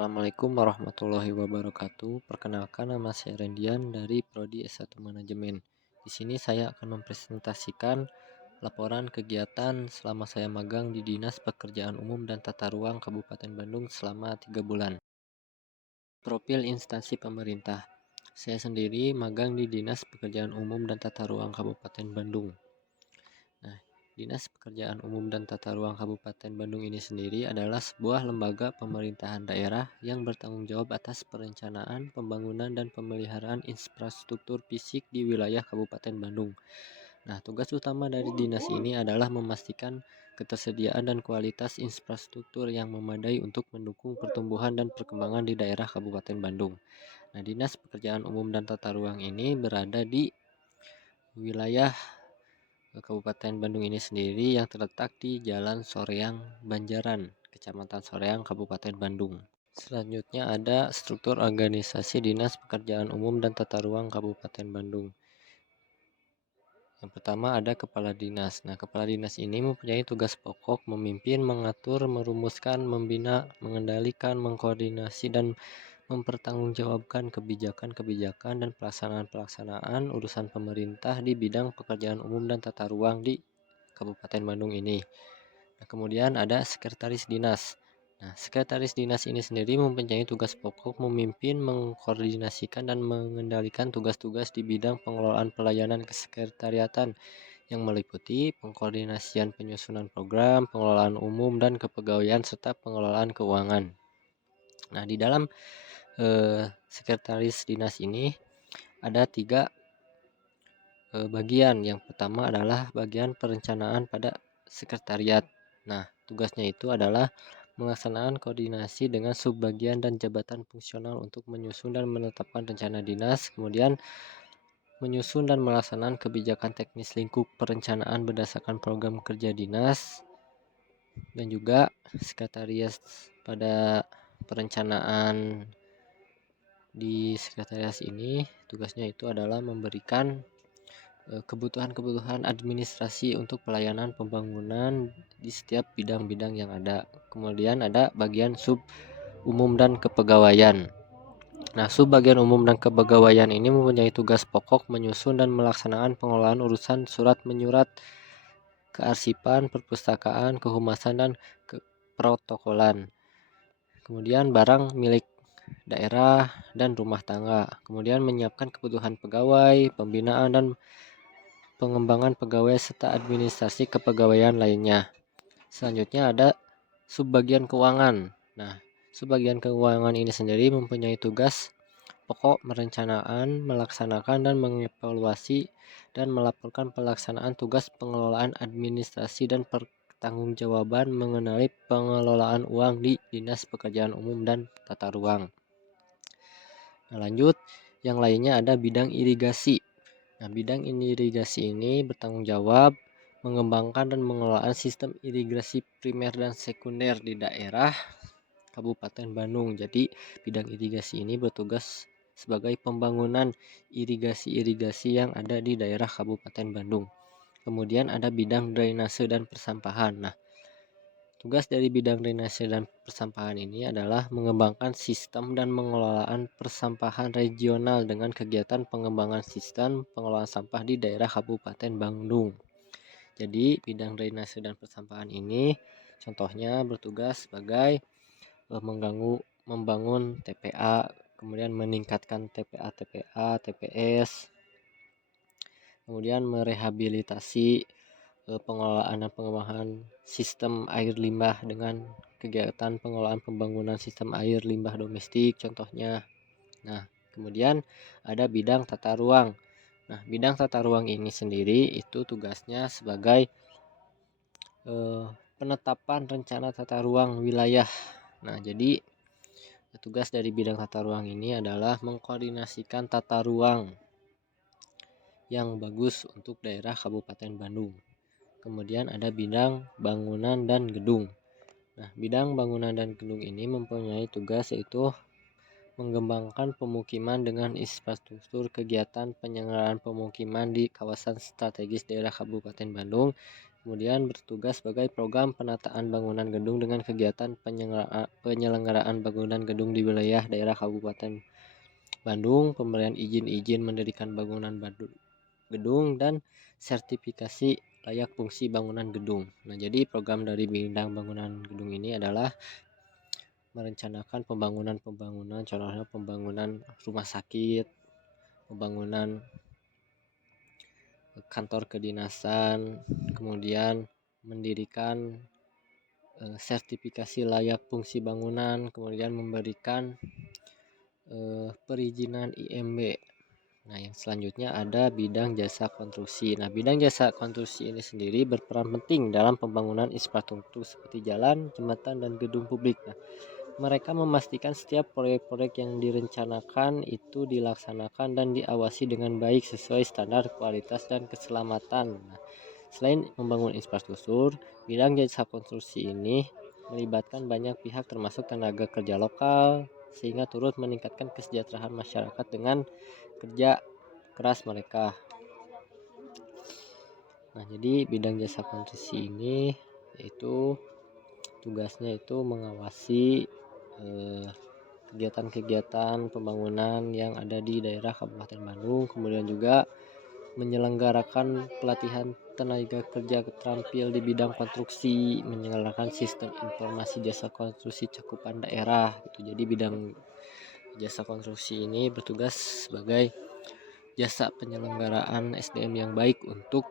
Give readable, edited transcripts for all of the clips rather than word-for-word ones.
Assalamualaikum warahmatullahi wabarakatuh. Perkenalkan, nama saya Rendian dari Prodi S1 Manajemen. Di sini saya akan mempresentasikan laporan kegiatan selama saya magang di Dinas Pekerjaan Umum dan Tata Ruang Kabupaten Bandung selama 3 bulan. Profil instansi pemerintah. Saya sendiri magang di Dinas Pekerjaan Umum dan Tata Ruang Kabupaten Bandung. Nah, Dinas Pekerjaan Umum dan Tata Ruang Kabupaten Bandung ini sendiri adalah sebuah lembaga pemerintahan daerah yang bertanggung jawab atas perencanaan, pembangunan, dan pemeliharaan infrastruktur fisik di wilayah Kabupaten Bandung. Nah, tugas utama dari dinas ini adalah memastikan ketersediaan dan kualitas infrastruktur yang memadai untuk mendukung pertumbuhan dan perkembangan di daerah Kabupaten Bandung. Nah, Dinas Pekerjaan Umum dan Tata Ruang ini berada di wilayah Kabupaten Bandung ini sendiri yang terletak di Jalan Soreang Banjaran, Kecamatan Soreang, Kabupaten Bandung. Selanjutnya ada struktur organisasi Dinas Pekerjaan Umum dan Tata Ruang Kabupaten Bandung. Yang pertama ada kepala dinas. Nah, kepala dinas ini mempunyai tugas pokok memimpin, mengatur, merumuskan, membina, mengendalikan, mengkoordinasi, dan mempertanggungjawabkan kebijakan-kebijakan dan pelaksanaan-pelaksanaan urusan pemerintah di bidang pekerjaan umum dan tata ruang di Kabupaten Bandung ini. Nah, kemudian ada sekretaris dinas. Nah, sekretaris dinas ini sendiri mempunyai tugas pokok memimpin, mengkoordinasikan, dan mengendalikan tugas-tugas di bidang pengelolaan pelayanan kesekretariatan yang meliputi pengkoordinasian penyusunan program, pengelolaan umum, dan kepegawaian, serta pengelolaan keuangan. Nah, di dalam sekretaris dinas ini ada 3 bagian. Yang pertama adalah bagian perencanaan pada sekretariat. Nah, tugasnya itu adalah melaksanakan koordinasi dengan subbagian dan jabatan fungsional untuk menyusun dan menetapkan rencana dinas, kemudian menyusun dan melaksanakan kebijakan teknis lingkup perencanaan berdasarkan program kerja dinas, dan juga sekretariat pada perencanaan di sekretariat ini tugasnya itu adalah memberikan kebutuhan-kebutuhan administrasi untuk pelayanan pembangunan di setiap bidang-bidang yang ada. Kemudian ada bagian sub umum dan kepegawaian. Nah, sub bagian umum dan kepegawaian ini mempunyai tugas pokok menyusun dan melaksanakan pengelolaan urusan surat menyurat, kearsipan, perpustakaan, kehumasan, dan keprotokolan. Kemudian barang milik daerah dan rumah tangga. Kemudian menyiapkan kebutuhan pegawai, pembinaan dan pengembangan pegawai serta administrasi kepegawaian lainnya. Selanjutnya ada subbagian keuangan. Nah, subbagian keuangan ini sendiri mempunyai tugas pokok merencanakan, melaksanakan, dan mengevaluasi dan melaporkan pelaksanaan tugas pengelolaan administrasi dan pertanggungjawaban mengenai pengelolaan uang di Dinas Pekerjaan Umum dan Tata Ruang. Nah, lanjut, yang lainnya ada bidang irigasi. Nah, bidang irigasi ini bertanggung jawab mengembangkan dan mengelola sistem irigasi primer dan sekunder di daerah Kabupaten Bandung. Jadi, bidang irigasi ini bertugas sebagai pembangunan irigasi-irigasi yang ada di daerah Kabupaten Bandung. Kemudian ada bidang drainase dan persampahan. Nah, tugas dari bidang drainase dan persampahan ini adalah mengembangkan sistem dan pengelolaan persampahan regional dengan kegiatan pengembangan sistem pengelolaan sampah di daerah Kabupaten Bandung. Jadi, bidang drainase dan persampahan ini contohnya bertugas sebagai membangun TPA, kemudian meningkatkan TPA, TPS, kemudian merehabilitasi pengelolaan dan pengembangan sistem air limbah dengan kegiatan pengelolaan pembangunan sistem air limbah domestik contohnya. Nah, kemudian ada bidang tata ruang. Nah, bidang tata ruang ini sendiri itu tugasnya sebagai penetapan rencana tata ruang wilayah. Nah, jadi tugas dari bidang tata ruang ini adalah mengkoordinasikan tata ruang yang bagus untuk daerah Kabupaten Bandung. Kemudian ada bidang bangunan dan gedung. Nah, bidang bangunan dan gedung ini mempunyai tugas yaitu mengembangkan pemukiman dengan infrastruktur kegiatan penyelenggaraan pemukiman di kawasan strategis daerah Kabupaten Bandung Kemudian bertugas sebagai program penataan bangunan gedung dengan kegiatan penyelenggaraan bangunan gedung di wilayah daerah Kabupaten Bandung, pemberian izin mendirikan bangunan gedung, dan sertifikasi layak fungsi bangunan gedung. Nah, jadi program dari bidang bangunan gedung ini adalah merencanakan pembangunan, contohnya pembangunan rumah sakit, pembangunan kantor kedinasan, kemudian mendirikan sertifikasi layak fungsi bangunan, kemudian memberikan perizinan IMB. Nah, yang selanjutnya ada bidang jasa konstruksi. Nah, bidang jasa konstruksi ini sendiri berperan penting dalam pembangunan infrastruktur seperti jalan, jembatan, dan gedung publik. Nah, mereka memastikan setiap proyek-proyek yang direncanakan itu dilaksanakan dan diawasi dengan baik sesuai standar kualitas dan keselamatan. Nah, selain membangun infrastruktur, bidang jasa konstruksi ini melibatkan banyak pihak termasuk tenaga kerja lokal, sehingga turut meningkatkan kesejahteraan masyarakat dengan kerja keras mereka. Nah, jadi bidang jasa konstruksi ini yaitu tugasnya itu mengawasi kegiatan-kegiatan pembangunan yang ada di daerah Kabupaten Bandung, kemudian juga menyelenggarakan pelatihan tenaga kerja terampil di bidang konstruksi, menyelenggarakan sistem informasi jasa konstruksi cakupan daerah gitu. Jadi bidang jasa konstruksi ini bertugas sebagai jasa penyelenggaraan SDM yang baik untuk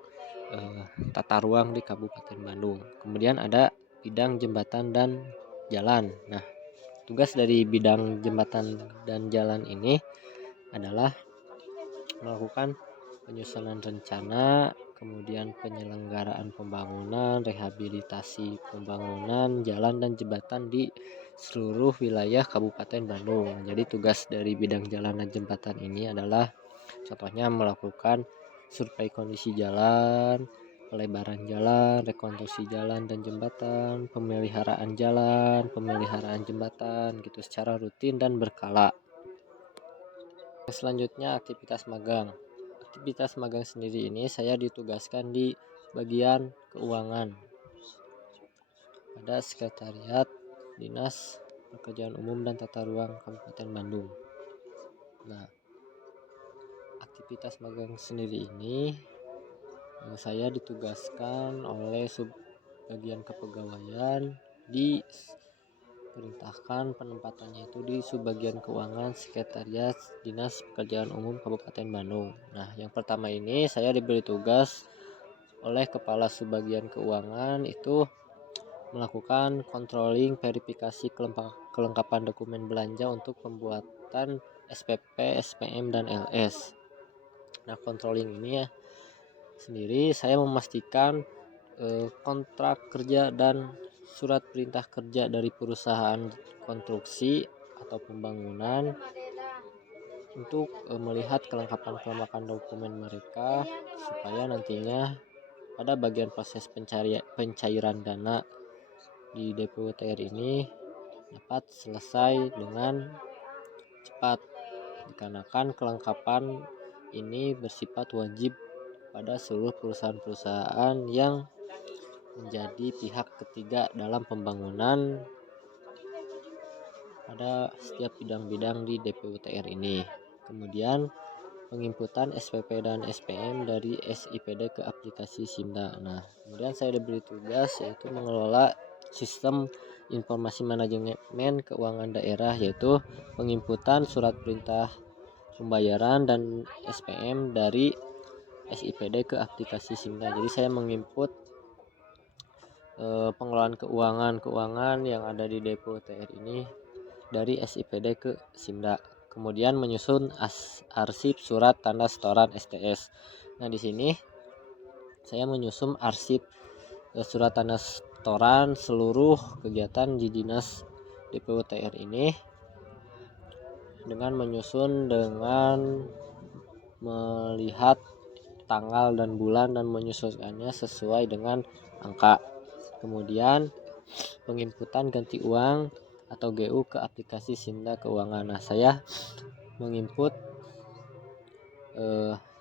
tata ruang di Kabupaten Bandung. Kemudian ada bidang jembatan dan jalan. Nah, tugas dari bidang jembatan dan jalan ini adalah melakukan penyusunan rencana, kemudian penyelenggaraan pembangunan, rehabilitasi pembangunan jalan dan jembatan di seluruh wilayah Kabupaten Bandung. Jadi tugas dari bidang jalan dan jembatan ini adalah contohnya melakukan survei kondisi jalan, pelebaran jalan, rekonstruksi jalan dan jembatan, pemeliharaan jembatan gitu secara rutin dan berkala. Selanjutnya aktivitas magang. Aktivitas magang sendiri ini saya ditugaskan di bagian keuangan pada Sekretariat Dinas Pekerjaan Umum dan Tata Ruang Kabupaten Bandung. Nah, aktivitas magang sendiri ini saya ditugaskan oleh subbagian kepegawaian di perintahkan penempatannya itu di subbagian keuangan Sekretariat Dinas Pekerjaan Umum Kabupaten Bandung. Nah, yang pertama ini saya diberi tugas oleh Kepala Subbagian Keuangan itu melakukan controlling verifikasi kelengkapan dokumen belanja untuk pembuatan SPP, SPM, dan LS. Nah, controlling ini ya sendiri saya memastikan kontrak kerja dan surat perintah kerja dari perusahaan konstruksi atau pembangunan untuk melihat kelengkapan dokumen mereka supaya nantinya pada bagian proses pencairan dana di DPUTR ini dapat selesai dengan cepat, dikarenakan kelengkapan ini bersifat wajib pada seluruh perusahaan-perusahaan yang menjadi pihak ketiga dalam pembangunan pada setiap bidang-bidang di DPUTR ini. Kemudian penginputan SPP dan SPM dari SIPD ke aplikasi SIMDA. Nah, kemudian saya diberi tugas yaitu mengelola sistem informasi manajemen keuangan daerah, yaitu penginputan surat perintah pembayaran dan SPM dari SIPD ke aplikasi SIMDA. Jadi saya menginput pengelolaan keuangan yang ada di DPUTR ini dari SIPD ke SIMDA. Kemudian menyusun arsip surat tanda setoran STS. Nah, di sini saya menyusun arsip surat tanda setoran seluruh kegiatan di dinas DPUTR ini dengan melihat tanggal dan bulan dan menyusunkannya sesuai dengan angka. Kemudian penginputan ganti uang atau GU ke aplikasi SIMDA Keuangan. Nah, saya menginput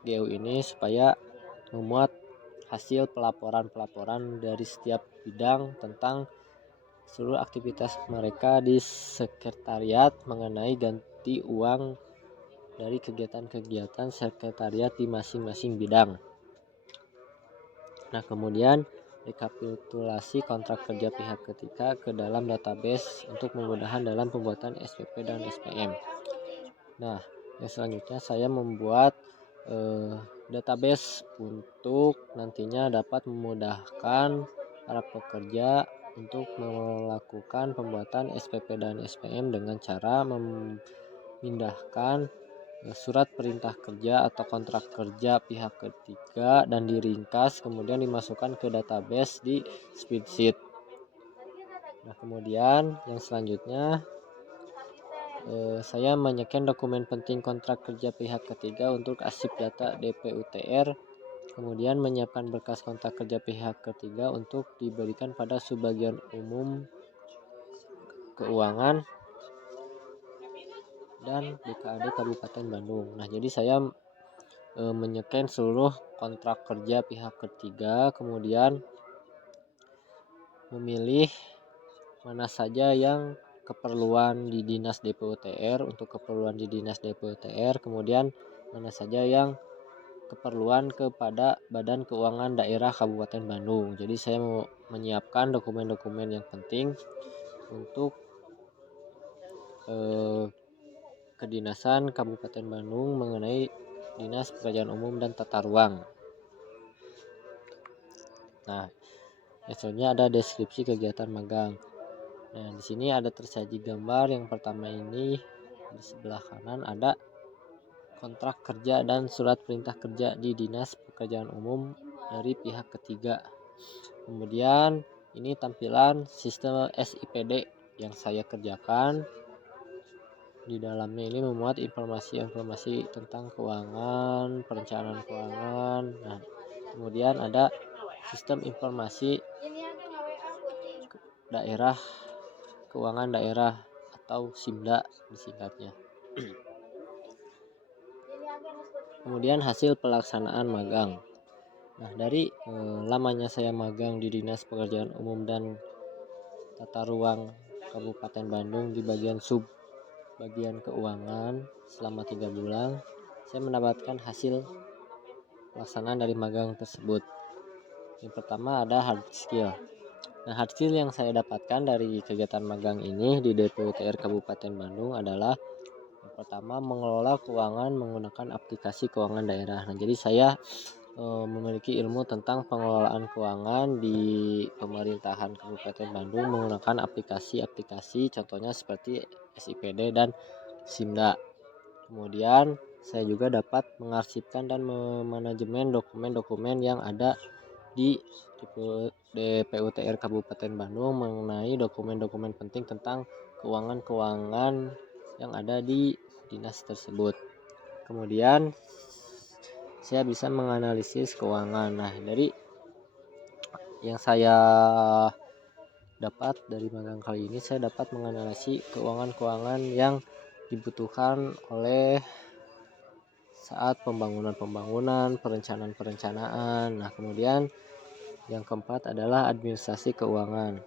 GU ini supaya memuat hasil pelaporan dari setiap bidang tentang seluruh aktivitas mereka di sekretariat mengenai ganti uang dari kegiatan-kegiatan sekretariat di masing-masing bidang. Nah, kemudian rekapitulasi kontrak kerja pihak ketiga ke dalam database untuk memudahkan dalam pembuatan SPP dan SPM. Nah, yang selanjutnya saya membuat database untuk nantinya dapat memudahkan para pekerja untuk melakukan pembuatan SPP dan SPM dengan cara memindahkan surat perintah kerja atau kontrak kerja pihak ketiga dan diringkas kemudian dimasukkan ke database di spreadsheet. Nah, kemudian yang selanjutnya saya menyekan dokumen penting kontrak kerja pihak ketiga untuk arsip data DPUTR, kemudian menyiapkan berkas kontrak kerja pihak ketiga untuk diberikan pada subbagian umum keuangan dan BKAD Kabupaten Bandung. Nah, jadi saya menyekan seluruh kontrak kerja pihak ketiga, kemudian memilih mana saja yang keperluan di dinas DPUTR untuk keperluan di dinas DPUTR, kemudian mana saja yang keperluan kepada Badan Keuangan Daerah Kabupaten Bandung. Jadi saya mau menyiapkan dokumen-dokumen yang penting untuk kedinasan Kabupaten Bandung mengenai Dinas Pekerjaan Umum dan Tata Ruang. Nah, selanjutnya ada deskripsi kegiatan magang. Nah, di sini ada tersaji gambar. Yang pertama ini di sebelah kanan ada kontrak kerja dan surat perintah kerja di Dinas Pekerjaan Umum dari pihak ketiga. Kemudian ini tampilan sistem SIPD yang saya kerjakan. Di dalamnya ini memuat informasi-informasi tentang keuangan, perencanaan keuangan. Nah, kemudian ada sistem informasi daerah, keuangan daerah atau SIMDA disingkatnya. Kemudian hasil pelaksanaan magang. Nah, dari lamanya saya magang di Dinas Pekerjaan Umum dan Tata Ruang Kabupaten Bandung di bagian bagian keuangan selama 3 bulan, saya mendapatkan hasil pelaksanaan dari magang tersebut. Yang pertama ada hard skill. Nah, hard skill yang saya dapatkan dari kegiatan magang ini di DPUTR Kabupaten Bandung adalah yang pertama mengelola keuangan menggunakan aplikasi keuangan daerah. Nah, jadi saya memiliki ilmu tentang pengelolaan keuangan di pemerintahan Kabupaten Bandung menggunakan aplikasi-aplikasi contohnya seperti SIPD dan SIMDA. Kemudian saya juga dapat mengarsipkan dan memanajemen dokumen-dokumen yang ada di DPUTR Kabupaten Bandung mengenai dokumen-dokumen penting tentang keuangan-keuangan yang ada di dinas tersebut. Kemudian saya bisa menganalisis keuangan. Nah, dari yang saya dapat dari magang kali ini, saya dapat menganalisis keuangan-keuangan yang dibutuhkan oleh saat pembangunan, perencanaan. Nah, kemudian yang keempat adalah administrasi keuangan.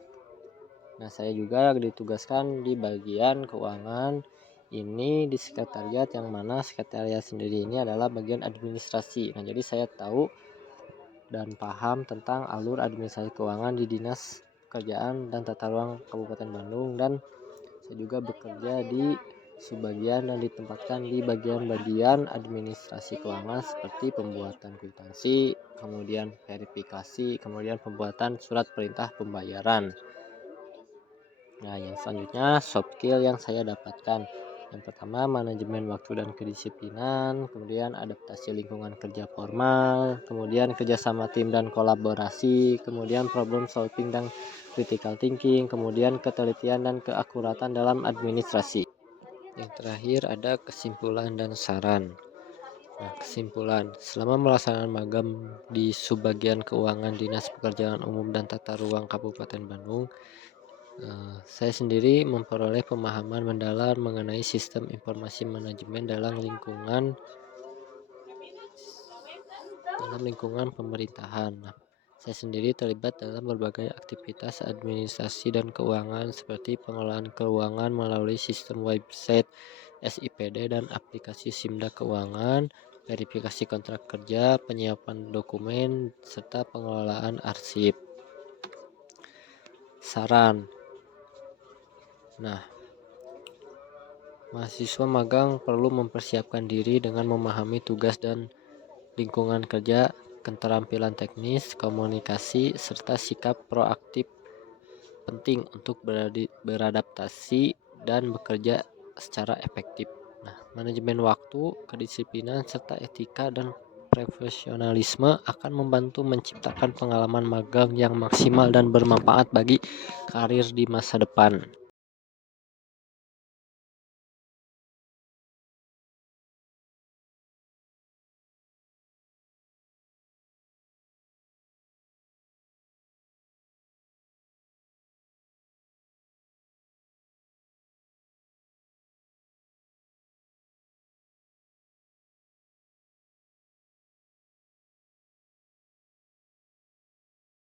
Nah, saya juga ditugaskan di bagian keuangan ini di sekretariat, yang mana sekretariat sendiri ini adalah bagian administrasi. Nah, jadi saya tahu dan paham tentang alur administrasi keuangan di Dinas Pekerjaan dan Tata Ruang Kabupaten Bandung, dan saya juga bekerja di subbagian dan ditempatkan di bagian-bagian administrasi keuangan seperti pembuatan kwitansi, kemudian verifikasi, kemudian pembuatan surat perintah pembayaran. Nah, yang selanjutnya soft skill yang saya dapatkan. Yang pertama manajemen waktu dan kedisiplinan, kemudian adaptasi lingkungan kerja formal, kemudian kerjasama tim dan kolaborasi, kemudian problem solving dan critical thinking, kemudian ketelitian dan keakuratan dalam administrasi. Yang terakhir ada kesimpulan dan saran. Nah, kesimpulan, selama melaksanakan magang di subbagian keuangan Dinas Pekerjaan Umum dan Tata Ruang Kabupaten Bandung, saya sendiri memperoleh pemahaman mendalam mengenai sistem informasi manajemen dalam lingkungan dalam lingkungan pemerintahan. Nah, saya sendiri terlibat dalam berbagai aktivitas administrasi dan keuangan seperti pengelolaan keuangan melalui sistem website SIPD dan aplikasi Simda Keuangan, verifikasi kontrak kerja, penyiapan dokumen, serta pengelolaan arsip. Saran. Nah, mahasiswa magang perlu mempersiapkan diri dengan memahami tugas dan lingkungan kerja, keterampilan teknis, komunikasi, serta sikap proaktif penting untuk beradaptasi dan bekerja secara efektif. Nah, manajemen waktu, kedisiplinan, serta etika dan profesionalisme akan membantu menciptakan pengalaman magang yang maksimal dan bermanfaat bagi karir di masa depan.